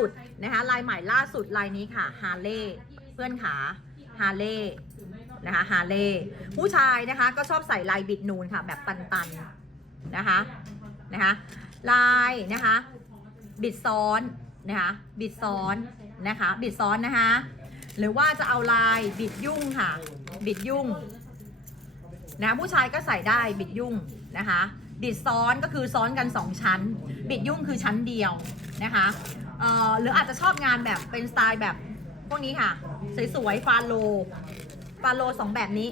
สุดนะคะลายใหม่ล่าสุดลายนี้ค่ะฮาเล่เพื่อนขาฮาเล่นะคะฮาเล่ผู้ชายนะคะก็ชอบใส่ลายบิดนูนค่ะ แบบตันๆนะคะนะคะลายนะคะบิดซ้อนนะคะบิดซ้อนนะคะบิดซ้อนนะคะหรือว่าจะเอาลายบิดยุ่งค่ะ บิดยุ่งนะผู้ชายก็ใส่ได้บิดยุ่งนะคะบิดซ้อนก็คือซ้อนกัน 2 ชั้น บิดยุ่งคือชั้นเดียวนะคะ เอ่อหรืออาจจะชอบงานแบบเป็นสไตล์แบบพวกนี้ค่ะ สวยๆฟาโลฟาโลสองแบบนี้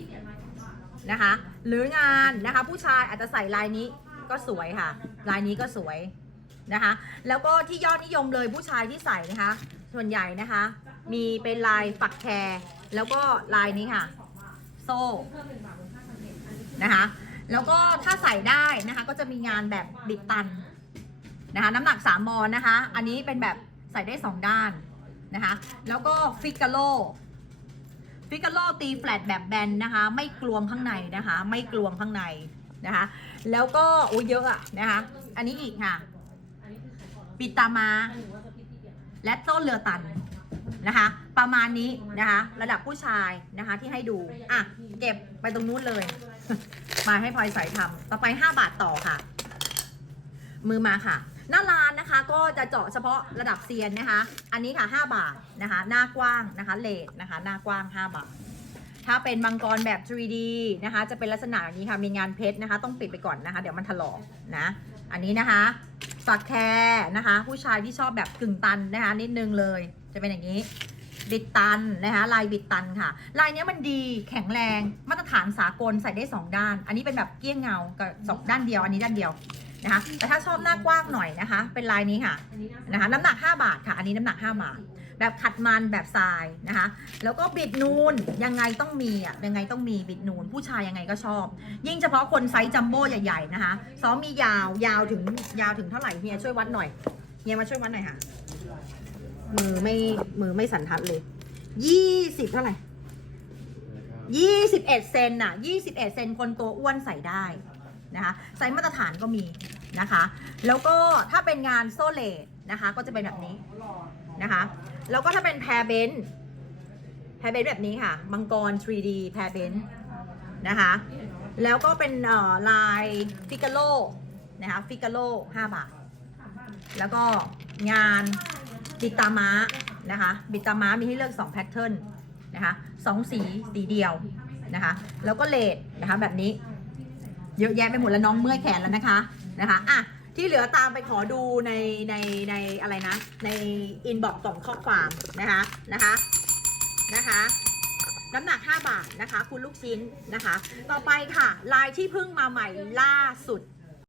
นะคะ หรืองานนะคะผู้ชายอาจจะใส่ลายนี้ก็สวยค่ะ ลายนี้ก็สวยนะคะ แล้วก็ที่ยอดนิยมเลยผู้ชายที่ใส่นะคะ ส่วนใหญ่นะคะ มีเป็นลายฝักแคร์แล้วก็ลายนี้ค่ะ โซ่นะคะ แล้วก็ถ้าใส่ได้นะคะ ก็จะมีงานแบบบิดตัน นะคะน้ำหนัก 3 มอนนะคะ อันนี้เป็นแบบใส่ได้ 2 ด้านนะคะ แล้วก็ฟิกาโลฟิกาโลตีแฟลตแบบแบนนะคะ ไม่กลวงข้างในนะคะ ไม่กลวงข้างในนะคะ แล้วก็โอ้เยอะอะนะคะ อันนี้อีกค่ะ ปิดตามา และต้นเรือตันนะคะ ประมาณนี้นะคะ ระดับผู้ชายนะคะที่ให้ดู อะ เก็บไปตรงนู้นเลย มาให้พลอยใส่ทำต่อไป 5 บาทต่อค่ะ มือมาค่ะ หน้าร้านนะคะก็จะเจาะเฉพาะระดับเซียนนะคะ อันนี้ค่ะ 5 บาทนะคะ หน้ากว้างนะคะเลทนะคะ หน้ากว้าง 5 บาท ถ้าเป็นมังกรแบบ 3D นะคะ จะเป็นลักษณะอย่างนี้ค่ะ มีงานเพชรนะคะ ต้องปิดไปก่อนนะคะ เดี๋ยวมันถลอกนะ อันนี้นะคะฝักแคร์นะคะ ผู้ชายที่ชอบแบบกึ่งตันนะคะ นิดนึงเลย จะเป็นอย่างนี้บิดตันนะคะลายบิดตันค่ะ ลายนี้มันดีแข็งแรงมาตรฐานสากลใส่ได้ 2 ด้าน อันนี้เป็นแบบเกี้ยงเงากับสองด้านเดียว อันนี้ด้านเดียว นะคะ แต่ถ้าชอบหน้ากว้างหน่อยนะคะ เป็นลายนี้ค่ะนะคะ น้ำหนัก 5 บาทค่ะ อันนี้น้ำหนัก 5 บาท แบบขัดมันแบบทรายนะคะ แล้วก็บิดนูนยังไงต้องมีอะยังไงต้องมีบิดนูน ผู้ชายยังไงก็ชอบ ยิ่งเฉพาะคนไซส์จัมโบ้ใหญ่ๆนะคะซ้อมมียาวยาวถึงยาวถึงเท่าไหร่เฮียช่วยวัดหน่อยเฮียมาช่วยวัดหน่อยค่ะมือไม่มือไม่สันทัดเลยยี่สิบเท่าไหร่ยี่สิบเอ็ดเซนน่ะยี่สิบเอ็ดเซนคนตัวอ้วนใส่ได้ นะคะไซส์มาตรฐานก็มีนะคะ แล้วก็ถ้าเป็นงานโซเลตนะคะ ก็จะเป็นแบบนี้นะคะ แล้วก็ถ้าเป็นแพรเบนแพรเบนแบบนี้ค่ะมังกร 3D แพรเบนนะคะ แล้วก็เป็นลายฟิกาโลนะคะฟิกาโล5บาท แล้วก็งานบิตาม้านะคะบิตาม้ามีให้เลือก 2 แพทเทิร์นนะคะสองสีสีเดียวนะคะ แล้วก็เลดนะคะแบบนี้ เยอะแยะไปหมดแล้วน้องเมื่อยแขนแล้วนะคะนะคะอะที่เหลือตามไปขอดูในในในอะไรนะ ในอินบ็อกซ์กล่องข้อความนะคะนะคะนะคะน้ำหนัก 5 บาทนะคะ คุณลูกชิ้นนะคะ ต่อไปค่ะ ลายที่เพิ่งมาใหม่ล่าสุด